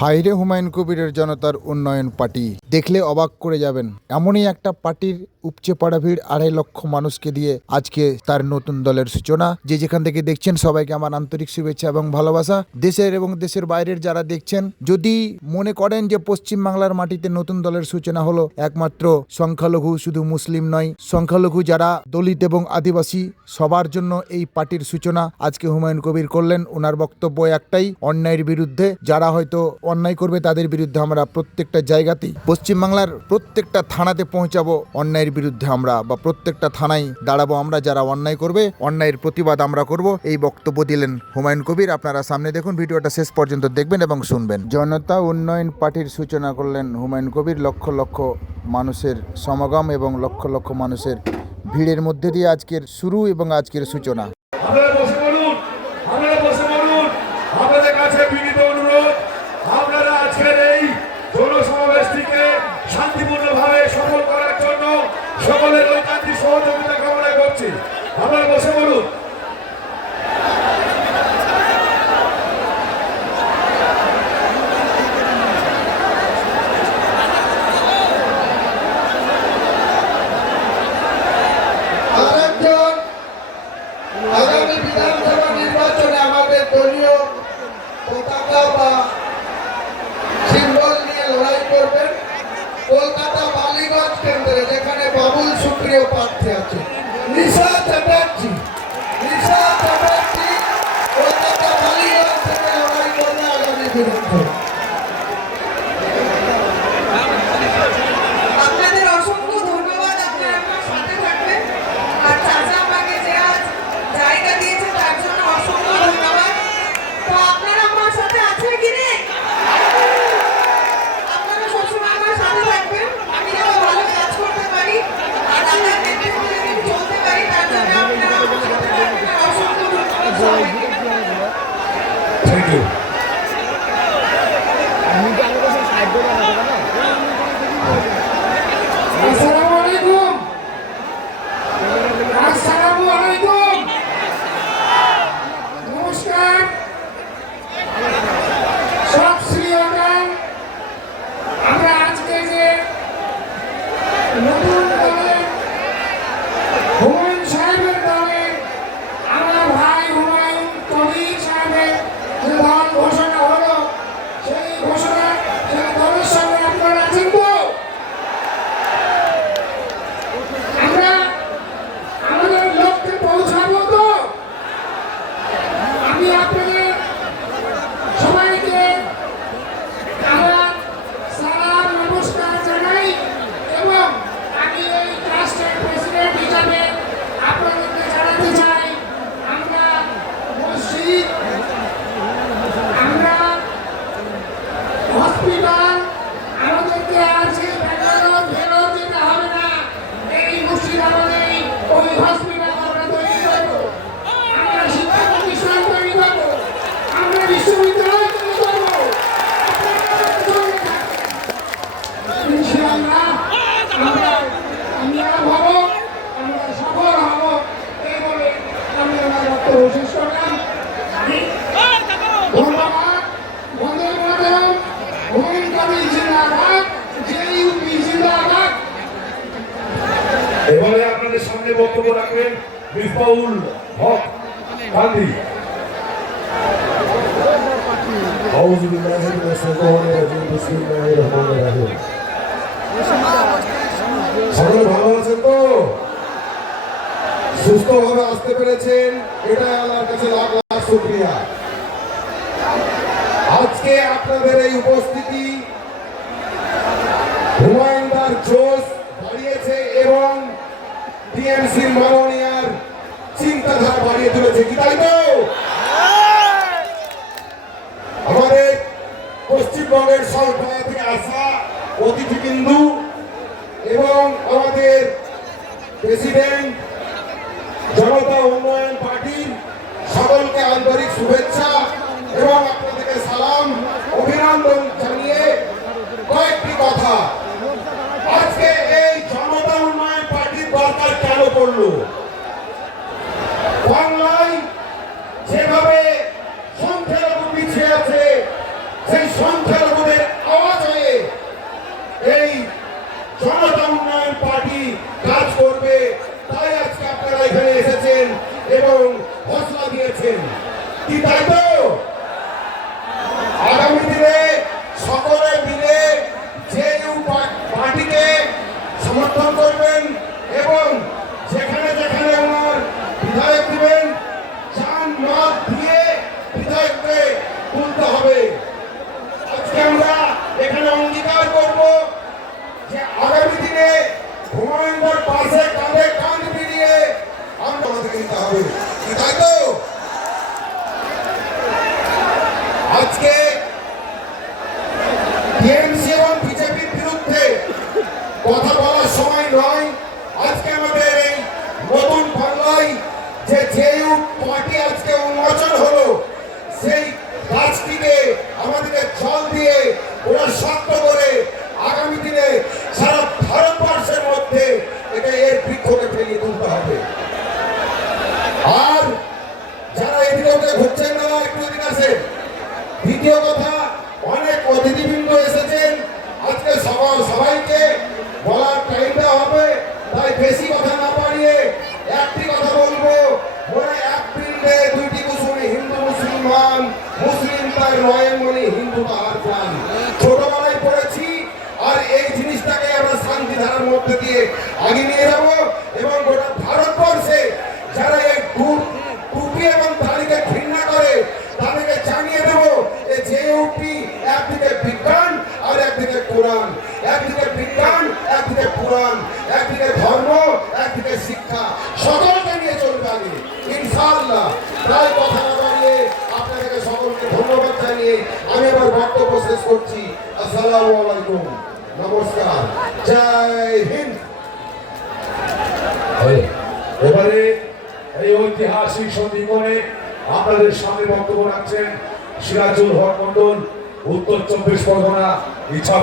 হাইরে হুমায়ুন কবিরের জনতার উন্নয়ন পার্টি। দেখলে অবাক করে যাবেন। এমনই একটা পার্টির উপচে পড়া ভিড় আড়াই লক্ষ মানুষকে দিয়ে আজকে তার নতুন দলের সূচনা। যে যেখান থেকে দেখছেন সবাইকে আমার আন্তরিক শুভেচ্ছা এবং ভালোবাসা। দেশের এবং দেশের বাইরের যারা দেখছেন, যদি মনে করেন যে পশ্চিম বাংলার মাটিতে নতুন দলের সূচনা হলো, একমাত্র সংখ্যালঘু শুধু মুসলিম নয়, সংখ্যালঘু যারা দলিত এবং আদিবাসী, সবার জন্য এই পার্টির সূচনা আজকে হুমায়ুন কবির করলেন। ওনার বক্তব্য একটাই, অন্যায়ের বিরুদ্ধে যারা হয়তো অন্যায় করবে তাদের বিরুদ্ধে আমরা প্রত্যেকটা জায়গাতেই, পশ্চিমবাংলার প্রত্যেকটা থানাতে পৌঁছাবো অন্যায়ের বিরুদ্ধে আমরা বা প্রত্যেকটা থানায় দাঁড়াবো আমরা যারা অন্যায় করবে, অন্যায়ের প্রতিবাদ আমরা করব। এই বক্তব্য দিলেন হুমায়ুন কবির। আপনারা সামনে দেখুন, ভিডিওটা শেষ পর্যন্ত দেখবেন এবং শুনবেন। জনতা উন্নয়ন পার্টির সূচনা করলেন হুমায়ুন কবির। লক্ষ লক্ষ মানুষের সমাগম এবং লক্ষ লক্ষ মানুষের ভিড়ের মধ্যে দিয়ে আজকের শুরু এবং আজকের সূচনা। আপনারা বসে বলুন আপনারা বসে বলুন আপনাদের কাছে বিনীত আজকের এই জনসমাবেশটিকে শান্তিপূর্ণভাবে সফল করার জন্য সকলের ঐকান্তিক সহযোগিতা কামনা করছি। আপনারা বসে বলুন। সুপ্রিয় প্রার্থী আছে নিশা চ্যাটার্জি আপনাদের সামনে বক্তব্য রাখবেন মিফাউল হক গান্ধী أعوذ بالله من الشيطان الرجيم بسم الله الرحمن الرحيم সকলে ভালো আছেন তো সুস্থভাবে আসতে পেরেছেন এটাই আল্লাহর কাছে লাখ লাখ শুক্রিয়া আজকে আপনাদের এই উপস্থিতি হুমায়ুনদার অতিথিবিন্দু এবং আমাদের প্রেসিডেন্ট, জনতা উন্নয়ন পার্টির সকলকে আন্তরিক শুভেচ্ছা এবং আপনাদেরকে সালাম, অভিনন্দন জানিয়ে কয়েকটি কথা আজকে এই জনতা উন্নয়ন পার্টির দরকার কেন পড়ল বাংলায় যেভাবে সংখ্যালঘু পিছিয়ে আছে সেই সংখ্যালঘু জনতা উন্নয়ন পার্টি কাজ করবে তাই আজকে আপনারা এখানে এসেছেন এবং হসলা দিয়েছেন কি তাই তো আগামী দিনে সকলে মিলে যে পার্টিকে সমর্থন করবেন এবং যেখানে যেখানে ওনার বিধায়ক দিবেন চান মত দিয়ে বিধায়ককে তুলতে হবে আজকে আমরা এখানে অঙ্গীকার করব যে আগামী দিনে হুমায়ুনদের পাশে কাঁধে কাঁধ মিলিয়ে আমরা আমাদেরকে নিতে হবে কি তাই তো আজকে টিএমসি এবং বিজেপির বিরুদ্ধে কথা বলার সময় নয়। আজকে আমাদের এই নতুন বাংলায় যে জেইউ পার্টি আজকে উন্মোচন হলো, সেই গাছটিকে আমাদেরকে জল দিয়ে ওরা শক্ত করে আগামী দিনে সারা ভারতবর্ষের মধ্যে এটা এর বৃক্ষকে ফেলিয়ে তুলতে হবে। আর যারা এদিকে ঘুরছেন না, একটু এদিকে দ্বিতীয় কথা, অনেক অতিথিবৃন্দ এসেছেন। আজকে সবাই সবাইকে বলার টাইমটা হবে, তাই বেশি কথা না বাড়িয়ে একটি কথা বলব। ওরা এক দুইটি কুসুমে হিন্দু মুসলমান মুসলিম তার নয়নমণি হিন্দু তাহার প্রাণ। ছোটবেলায় পড়েছি, আর এই জিনিসটাকে আমরা শান্তি ধারার মধ্যে দিয়ে আগে নিয়ে যাব এবং গোটা ভারতবর্ষে যারা এই টু- টুপি এবং দাড়িকে ঘৃণা করে তাদেরকে জানিয়ে দেব যে জেউপি একদিকে বিজ্ঞান আর একদিকে কোরআন একদিকে বিজ্ঞান একদিকে কোরআন একদিকে ধর্ম একদিকে শিক্ষা সকলকে নিয়ে চলবে আগে ইনশাআল্লাহ প্রায় কথা না বাড়িয়ে আপনাদেরকে সকলকে ধন্যবাদ জানিয়ে আমি আমার বক্তব্য শেষ করছি। আসসালামু আলাইকুম। নমস্কার। জয় হিন্দ। এবারে এই ঐতিহাসিক সন্ধিক্ষণে আপনাদের সামনে বক্তব্য রাখছেন সিরাজুল হক মন্ডল উত্তর চব্বিশ পরগনা ইচ্ছা